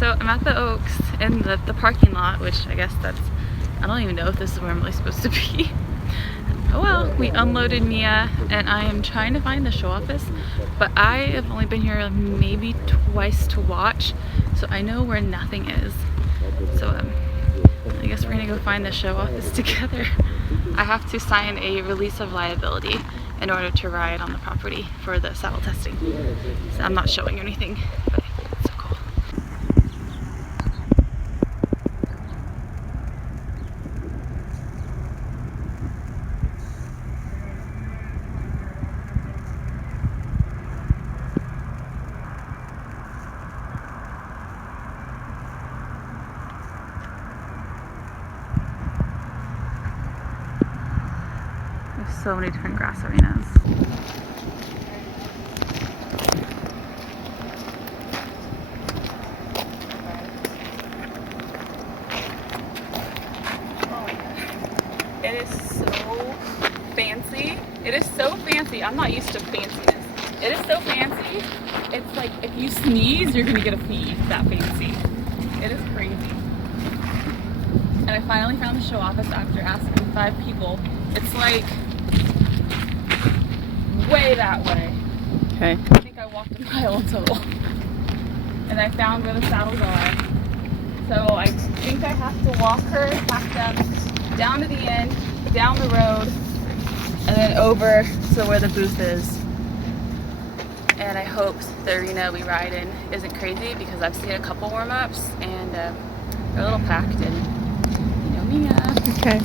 So I'm at the Oaks in the parking lot, which I guess that's, I don't even know if this is where I'm really supposed to be. Oh well, we unloaded Mia and I am trying to find the show office, but I have only been here maybe twice to watch, so I know where nothing is. So I guess we're gonna go find the show office together. I have to sign a release of liability in order to ride on the property for the saddle testing. So I'm not showing you anything, but it's so cool. There's so many different grass arenas. It is so fancy. It is so fancy. I'm not used to fanciness. It is so fancy. It's like if you sneeze, you're gonna get a fee. That fancy. It is crazy. And I finally found the show office after asking 5 people. It's like way that way. Okay. I think I walked a mile in total. And I found where the saddles are. So I think I have to walk her half them down to the end, down the road, and then over to where the booth is. And I hope the arena we ride in isn't crazy because I've seen a couple warm-ups and they're a little packed and you know Mia. Okay.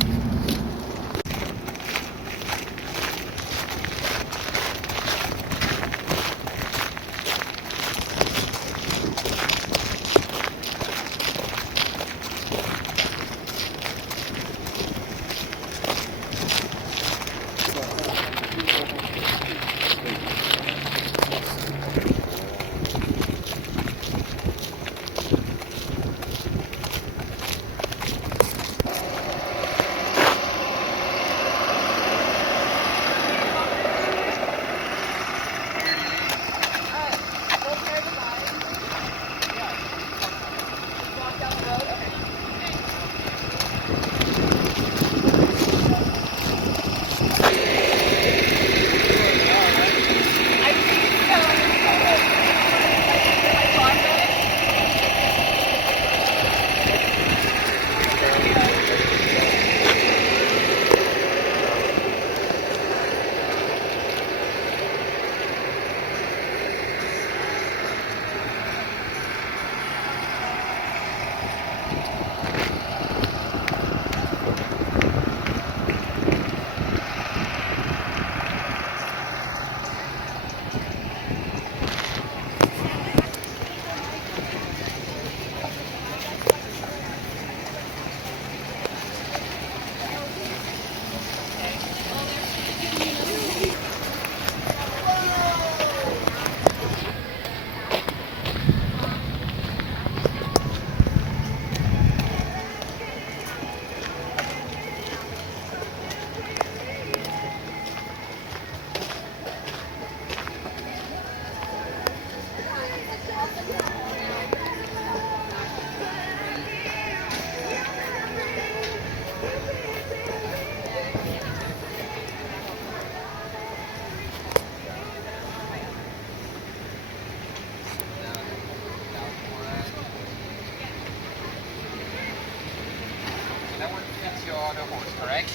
Correct?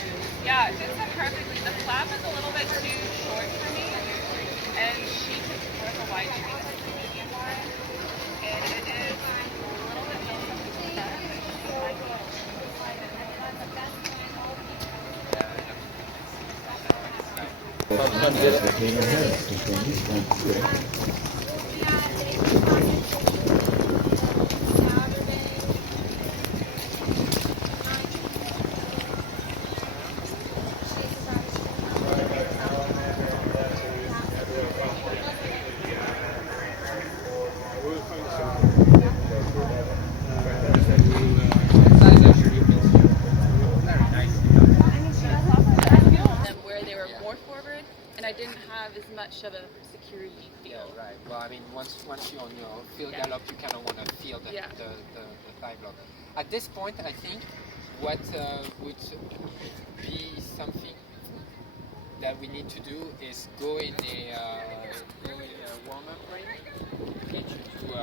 Yeah, it fits it perfectly. The flap is a little bit too short for me, and she could work a wide tree with the medium one, and it is a little bit where they were more forward, and I didn't have as much of a security feel. right. Well, I mean, once you're on your field Yeah. gallop, you kind of want to feel the thigh block. At this point, I think what would be something that we need to do is go in a warm-up range. Get you to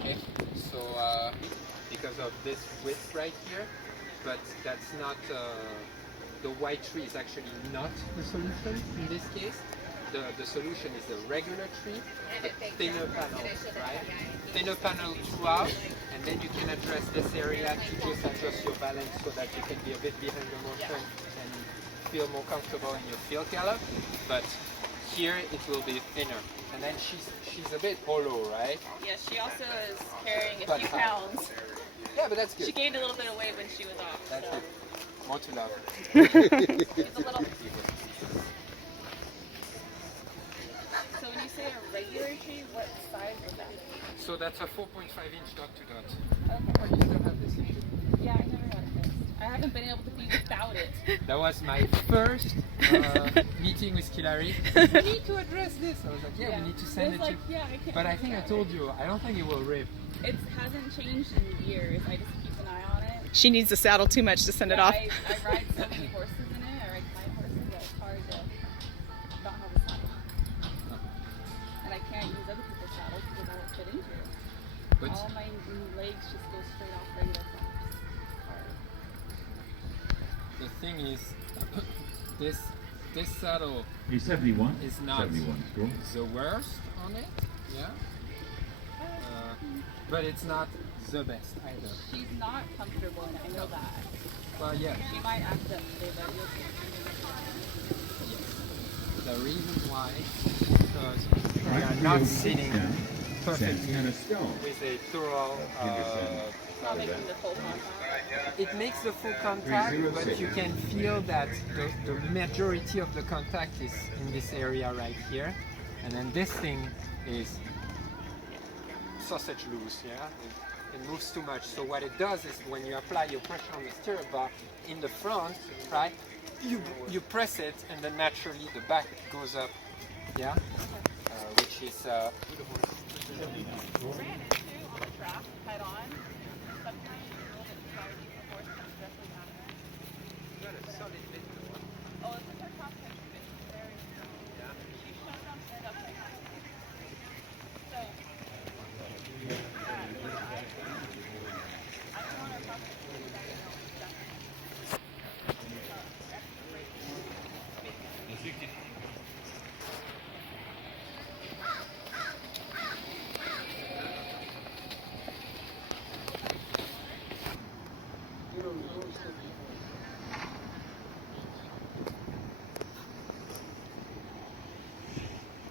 okay. So because of this width right here, but that's not the white tree is actually not the solution in this case. The solution is the regular tree, but thinner panel, right? Thinner panel throughout, and then you can address this area to just adjust your balance so that you can be a bit behind the motion and feel more comfortable in your field gallop. But here it will be thinner, and then she's a bit hollow, right? Yeah, she also is carrying a But few fine. pounds. Yeah, but that's good. She gained a little bit of weight when she was off. That's So. it. More to love. It's a little. So when you say a regular tree, what size was that? So that's a 4.5-inch dot to dot. Okay. Oh, you still have this issue? Yeah, I never had a fist. I haven't been able to be without it. That was my first meeting with Keelari. We need to address this. I was like, yeah, we need to send it to. Yeah, I can't. But I think I told you, I don't think it will rip. It hasn't changed in years. I just keep an eye on it. She needs the saddle too much to send it off. I ride so many horses in it. I ride 5 horses that it's hard to not have a saddle. And I can't use other people's saddles because I won't fit into it. But All my legs just go straight off regular flaps. Hard. the thing is, this saddle He's 71. is not 71 score. the worst on it, yeah. But it's not the best either. She's not comfortable in it. I know that. Well, yeah. She might act up today, but you'll see. The reason why is because we are not sitting perfectly Santana Stone. with a thorough. It's not making the full contact. It makes the full contact, but you can feel that the majority of the contact is in this area right here, and then this thing is sausage loose, yeah? It moves too much. So what it does is when you apply your pressure on the stirrup bar in the front, right, you press it and then naturally the back goes up, yeah? Which is Head on. Sometimes a little bit cloudy. The horse comes directly down there. Oh, this is her top country bit. She's very strong. Yeah. She shows them straight up like that. So, I don't want her top country to be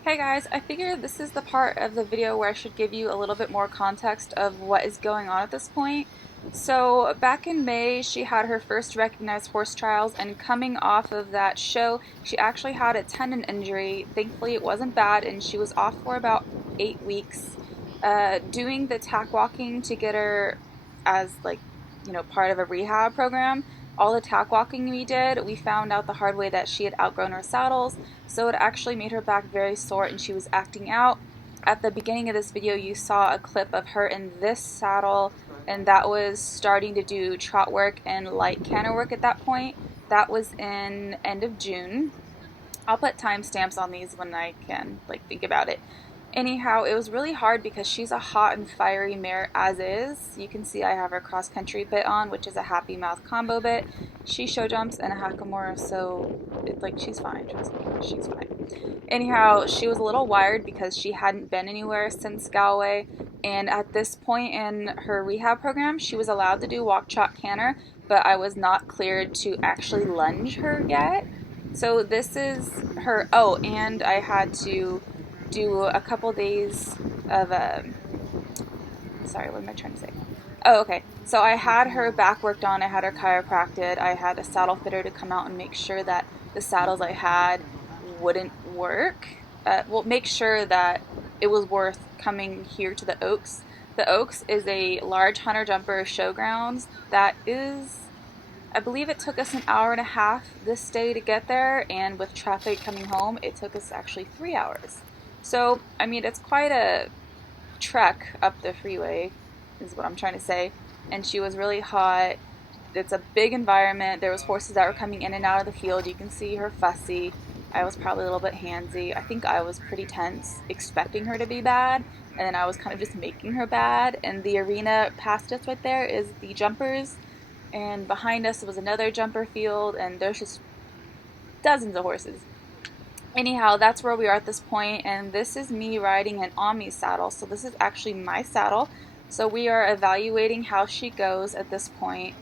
Hey guys, I figured this is the part of the video where I should give you a little bit more context of what is going on at this point. So back in May, she had her first recognized horse trials, and coming off of that show, she actually had a tendon injury. Thankfully it wasn't bad, and she was off for about 8 weeks doing the tack walking to get her as part of a rehab program. All the tack walking we did, we found out the hard way that she had outgrown her saddles, so it actually made her back very sore and she was acting out. At the beginning of this video, you saw a clip of her in this saddle, and that was starting to do trot work and light canter work at that point. That was in end of June. I'll put timestamps on these when I can think about it. Anyhow, it was really hard because she's a hot and fiery mare as is. You can see I have her cross-country bit on, which is a happy mouth combo bit. She show jumps and a hackamore, so she's fine, trust me, she's fine. Anyhow, she was a little wired because she hadn't been anywhere since Galway, and at this point in her rehab program, she was allowed to do walk, trot, canter, but I was not cleared to actually lunge her yet. So this is her, oh, and I had to do a couple days of sorry, what am I trying to say? Oh, okay. So I had her back worked on, I had her chiropracted, I had a saddle fitter to come out and make sure that the saddles I had wouldn't work. Make sure that it was worth coming here to the Oaks. The Oaks is a large hunter jumper showgrounds that is, I believe it took us an hour and a half this day to get there, and with traffic coming home, it took us actually 3 hours. So, I mean, it's quite a trek up the freeway, is what I'm trying to say. And she was really hot. It's a big environment. There was horses that were coming in and out of the field. You can see her fussy. I was probably a little bit handsy. I think I was pretty tense, expecting her to be bad, and then I was kind of just making her bad. And the arena past us right there is the jumpers, and behind us was another jumper field, and there's just dozens of horses. Anyhow, that's where we are at this point, and this is me riding an Omni saddle. So this is actually my saddle. So we are evaluating how she goes at this point,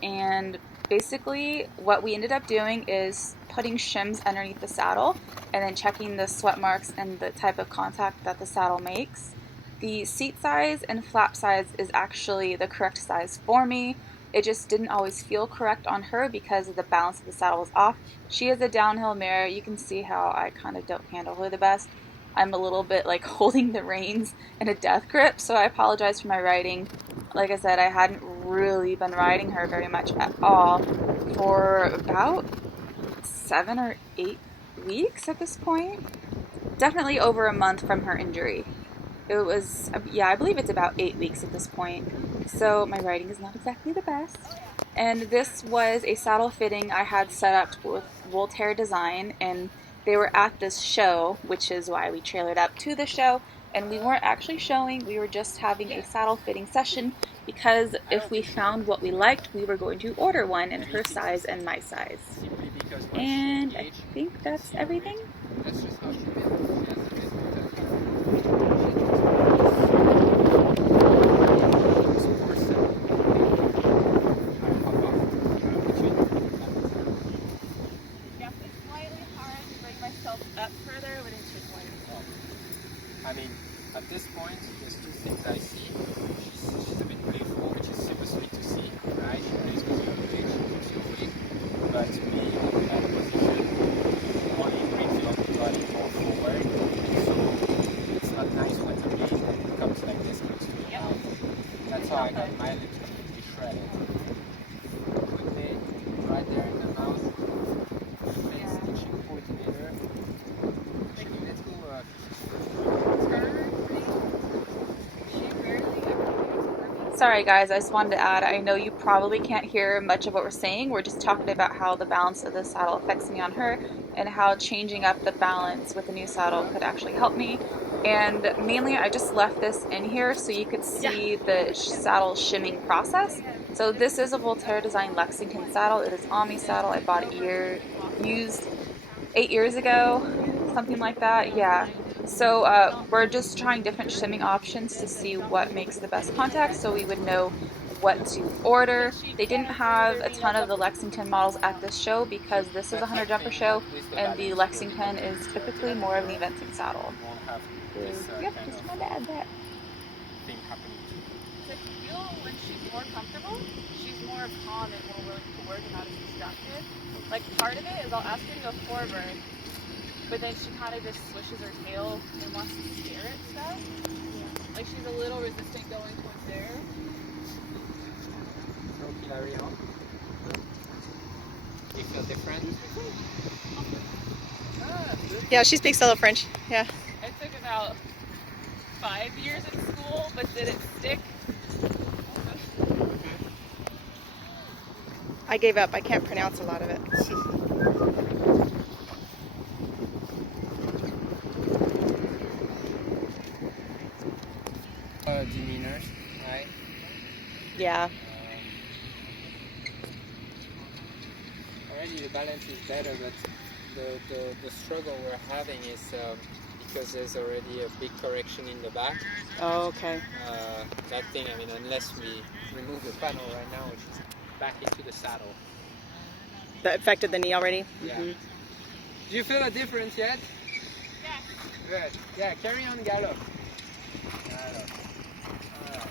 and basically what we ended up doing is putting shims underneath the saddle and then checking the sweat marks and the type of contact that the saddle makes. The seat size and flap size is actually the correct size for me. It just didn't always feel correct on her because the balance of the saddle was off. She is a downhill mare. You can see how I kind of don't handle her the best. I'm a little bit like holding the reins in a death grip, so I apologize for my riding. Like I said, I hadn't really been riding her very much at all for about 7 or 8 weeks at this point. Definitely over a month from her injury. It was, yeah, I believe it's about 8 weeks at this point. So my riding is not exactly the best. And this was a saddle fitting I had set up with Voltaire Design, and they were at this show, which is why we trailered up to the show. And we weren't actually showing, we were just having a saddle fitting session because if we found what we liked, we were going to order one in her size and my size. And I think that's everything. That's just how she is. I mean, at this point, there's two things I see. She's a bit playful, which is super sweet to see, right? She plays with your age, which is weak. But to me, in that position, only brings your body more forward. So it's not nice when the mane comes like this close to your mouth. That's how I got my lips completely shredded. Good mane, right there in the mouth. Face itching point later. Let's go. Sorry guys, I just wanted to add, I know you probably can't hear much of what we're saying. We're just talking about how the balance of the saddle affects me on her and how changing up the balance with a new saddle could actually help me. And mainly I just left this in here so you could see the saddle shimming process. So this is a Voltaire Design Lexington saddle. It is Omni saddle. I bought it used 8 years ago, something like that. Yeah. So we're just trying different shimming options to see what makes the best contact so we would know what to order. They didn't have a ton of the Lexington models at this show because this is a hunter jumper show and the Lexington is typically more of an eventing saddle. Yep, just wanted to add that. Thing happening. I feel when she's more comfortable, she's more calm and more willing to work and not as distracted. Like part of it is I'll ask her to go forward, but then she kind of just swishes her tail and wants to stare at stuff. Yeah. Like she's a little resistant going towards there. Throw Keelari on. You feel different? Yeah, she speaks a little French. Yeah. It took about 5 years in school, but did it stick? I gave up. I can't pronounce a lot of it. Demeanor, right? Yeah. Already the balance is better, but the struggle we're having is because there's already a big correction in the back. Oh, okay. That thing, I mean, unless we remove the panel right now, which is back into the saddle. That affected the knee already? Yeah. Mm-hmm. Do you feel a difference yet? Yeah. Good. Yeah, carry on gallop. Gallop. Alright.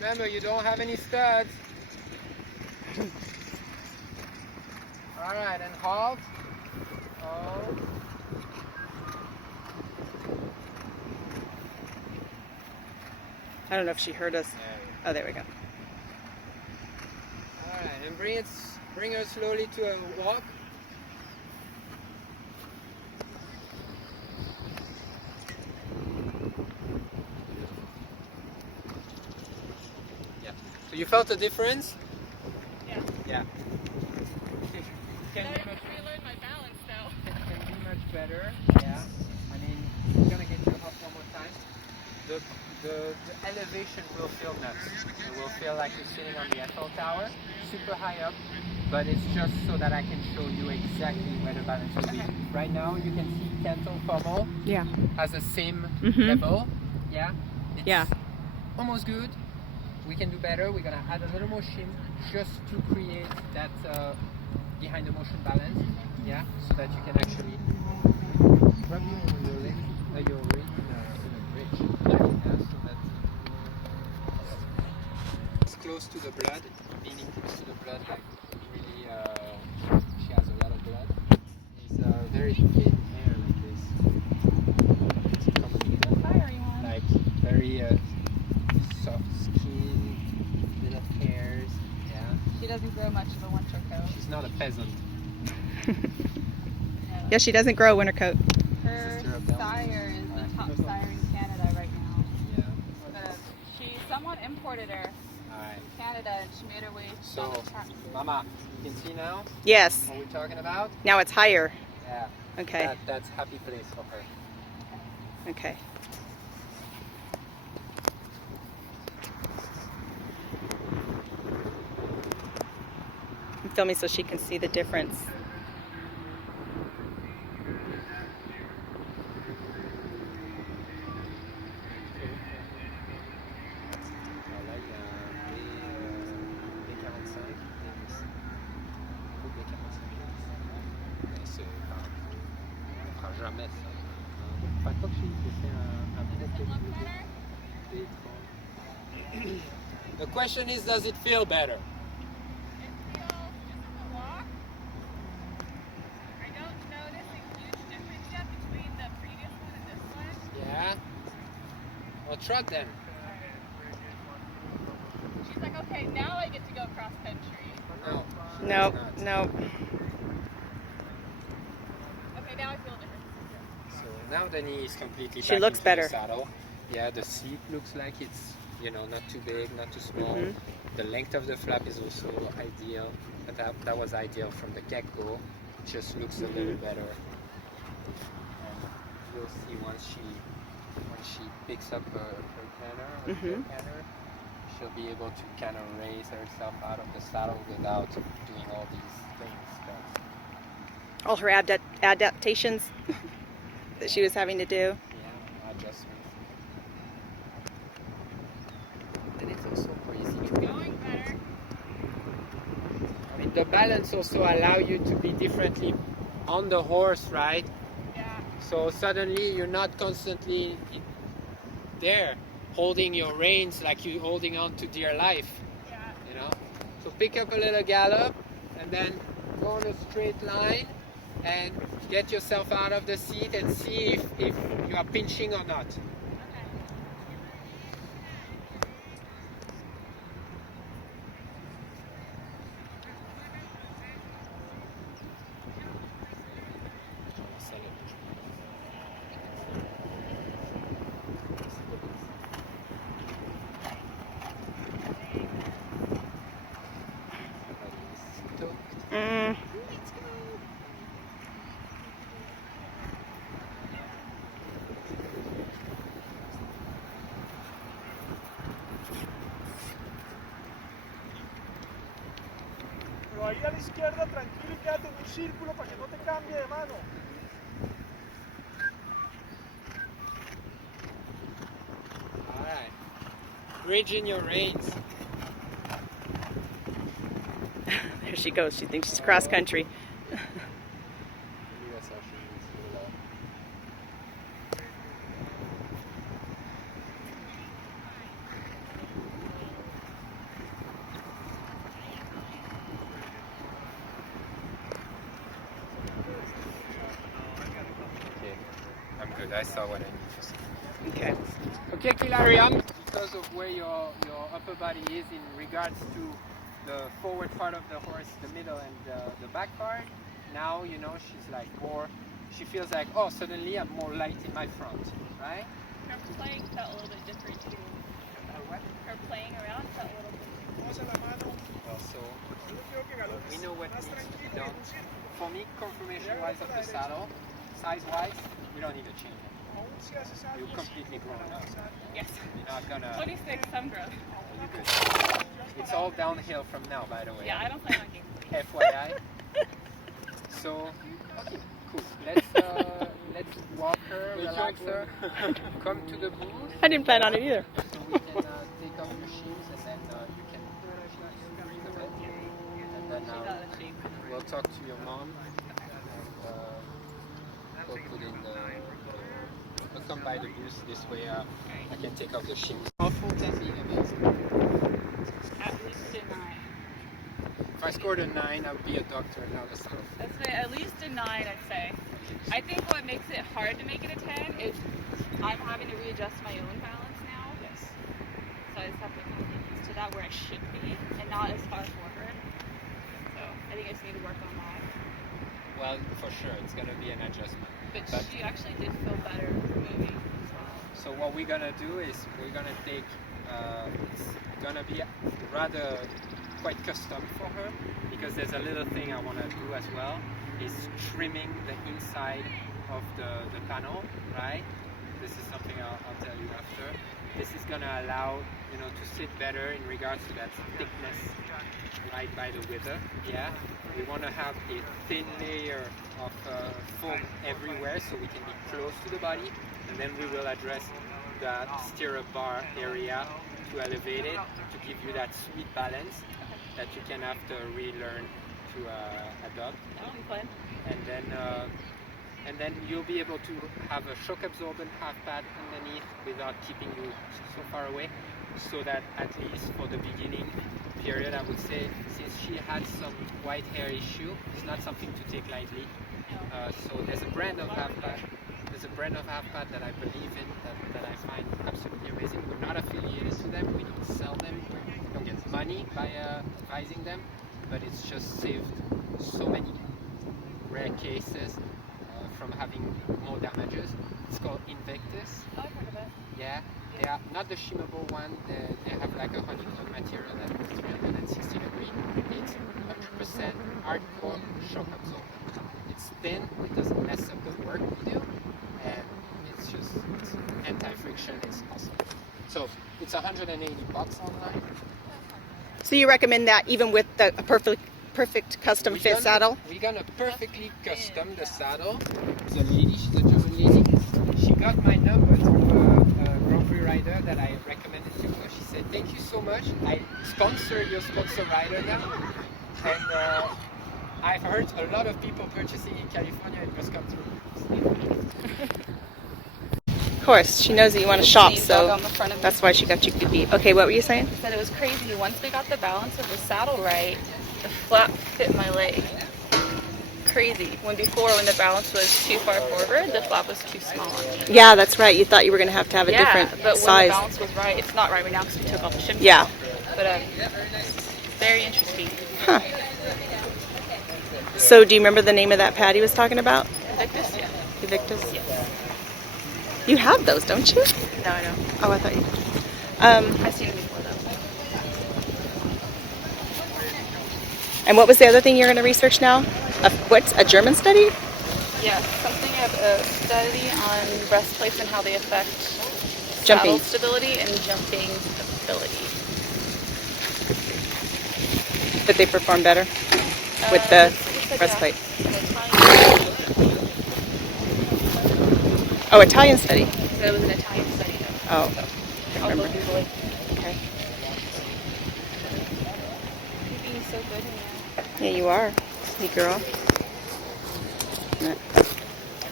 Good. Remember, you don't have any studs. Alright, and halt. Hold. I don't know if she heard us. Oh, there we go. Alright, and bring her slowly to a walk. Yeah. So you felt a difference? Yeah. Yeah. Can I be much, relearned my balance though. can be much better. Yeah. I mean, I'm gonna get you up one more time. The elevation will feel nuts. It will feel like you're sitting on the Eiffel Tower, super high up, but it's just so that I can show you exactly where the balance will be. Right now, you can see cantle pommel Yeah. has the same Mhm. level. Yeah. It's Yeah. almost good. We can do better. We're gonna add a little more shim just to create that behind the motion balance. Yeah, so that you can actually rub your leg, your rig in a bridge. Yeah, so that it's close to the blood, meaning close to the blood, like really, she has a lot of blood. It's very thin hair like this. It's a common Fiery one. like very soft skin, little hairs. Yeah, She doesn't grow much of a winter coat. she's not a peasant. Yeah, she doesn't grow a winter coat. Her Sister of Belle. sire is the Alright. top sire in Canada right now. Yeah. Someone imported her All right. from Canada and she made her way So, down the track. Mama, you can see now Yes. what we're talking about. Now it's higher. Yeah. Okay. That's happy place for her. Okay. I'm filming so she can see the difference. Là, il y a un B45 et un B45. Mais c'est, enfin, on fera jamais ça. Enfin, quoi que j'ai fait un B30. The question is, does it feel better? Yeah. Well, trot then. She's like, okay, now I get to go cross country. No. she No, does not. no. Okay, now I feel different. So now the knee is completely She back looks into better. the saddle. Yeah, the seat looks like it's, you know, not too big, not too small. Mhm. The length of the flap is also ideal. That was ideal from the get-go. It just looks a little better. And you'll see once she picks up her canner, Mhm. she'll be able to kind of raise herself out of the saddle without doing all these things. But, All her adaptations that she was having to do. yeah, adjustments. And it's also easy to Going better. I mean, the balance also allow you to be differently on the horse, right? Yeah. So suddenly you're not constantly there holding your reins like you're holding on to dear life, Yeah. you know? So pick up a little gallop and then go on a straight line and get yourself out of the seat and see if you are pinching or not. Mm. Pero ahí a la izquierda tranquilo y quédate en un círculo para que no te cambie de mano. Alright. Bridge in your reins. There she goes. She thinks she's cross country. Maybe that's how she needs to do that. I saw what I need to see. Okay. Okay, Keelari, because of where your upper body is in regards to the forward part of the horse, the middle and the back part, now, you know, she's like more, she feels like, oh, suddenly I'm more light in my front, right? Her playing felt a little bit different too. What? Her playing around felt a little bit different. Well, so we know what needs to be done. For me, conformation-wise of the saddle, size-wise, we don't need to change it. You're completely grown up. Yes. You're not gonna... 26, some growth. You're good. It's all downhill from now, by the way. Yeah, I don't plan on getting FYI. So, okay, cool. Let's walk her, relax her, come to the booth. I didn't plan on it either. So we can take off your shoes and then you can breathe a bit. And then we'll talk to your mom and we'll put in we'll come by the booth this way. I can take off the shoes. How full 10 being amazing. At least a 9. If I scored a 9, I would be a doctor and not a scout. Let's say at least a 9, I'd say. I think what makes it hard to make it a 10 is I'm having to readjust my own balance now. Yes. So I just have to kind of get used to that where I should be and not as far forward. So I think I just need to work on that. Well, for sure, it's going to be an adjustment. But she actually did feel better moving as well. So what we're going to do is we're going to take, it's going to be rather quite custom for her, because there's a little thing I want to do as well, is trimming the inside of the panel, right? This is something I'll tell you after. This is going to allow, you know, to sit better in regards to that thickness right by the wither. Yeah, we want to have a thin layer of foam everywhere so we can be close to the body, and then we will address that stirrup bar area to elevate it, to give you that sweet balance that you can have to relearn to adopt. That would be fun. And then you'll be able to have a shock absorbent half pad underneath without keeping you so far away, so that at least for the beginning period, I would say, since she had some white hair issue, it's not something to take lightly. So there's a brand of half pad. There's a brand of half pad that I believe in, that I find absolutely amazing. We're not affiliated to them. We don't sell them. We don't get money by advising them, but it's just saved so many rare cases from having more damages. It's called Invictus. Oh, I've heard of it. Yeah, they are not the shimmable one. They have like a honeycomb material that is 360 degrees. It's 100% hardcore shock absorbent. It's thin, it doesn't mess up the work we do, and it's anti-friction, it's awesome. So it's $180 online. So you recommend that even with a perfect custom fit saddle? We're gonna perfectly custom the saddle. There's a lady, she's a German lady. She got my number through a Grand Prix rider that I recommended to her. She said, "Thank you so much. I sponsor your sponsor rider now." And I've heard a lot of people purchasing in California. It must come through. Of course, she knows that you want to shop, Sneeze dog so on the front of that's why she got you good beat. Okay, what were you saying? Said it was crazy. Once we got the balance of the saddle right, the flap fit my leg. Crazy. When the balance was too far forward, the flap was too small on me. Yeah, that's right. You thought you were going to have a different but size. when the balance was right, it's not right now because we took off the shim. Yeah. But very interesting. Huh. So do you remember the name of that pad he was talking about? Invictus? Yeah. Invictus? Yes. You have those, don't you? No, I don't. Oh, I thought you did. I've seen them before though. And what was the other thing you're going to research now? What's a German study? Yeah, something of a study on breastplates and how they affect Jumping. saddle stability and jumping ability. Did they perform better with the breastplate? Oh, Italian study. So it was an Italian study though. Oh, So I I'll go remember. Google it. Okay. You're being so good in Yeah, you are. Sweet girl.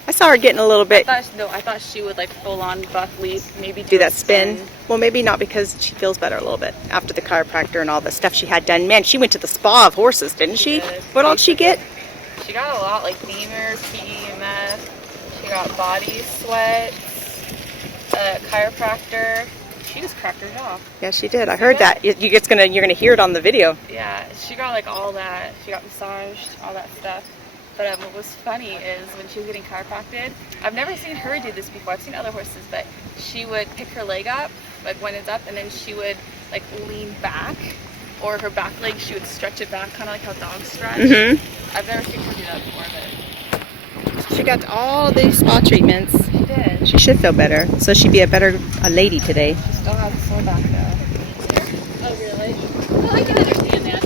I saw her getting a little bit, I thought she would like full on buck leap, maybe do that spin. Well, maybe not, because she feels better a little bit after the chiropractor and all the stuff she had done. Man, she went to the spa of horses, didn't she? She did. What all did she get? She got a lot, like femur, PEMF. She got body sweats, a chiropractor. She just cracked her jaw. Yeah, she did. I heard that. You're gonna hear it on the video. Yeah, she got like all that. She got massaged, all that stuff. But what was funny is when she was getting chiropracted, I've never seen her do this before. I've seen other horses, but she would pick her leg up, like when it's up, and then she would like lean back, or her back leg, she would stretch it back, kind of like how dogs stretch. Mm-hmm. I've never seen her do that before, but She got all these spa treatments. she did. She should feel better. So she'd be a lady today. She still has a sore back though. Oh, really? Well, I can understand that.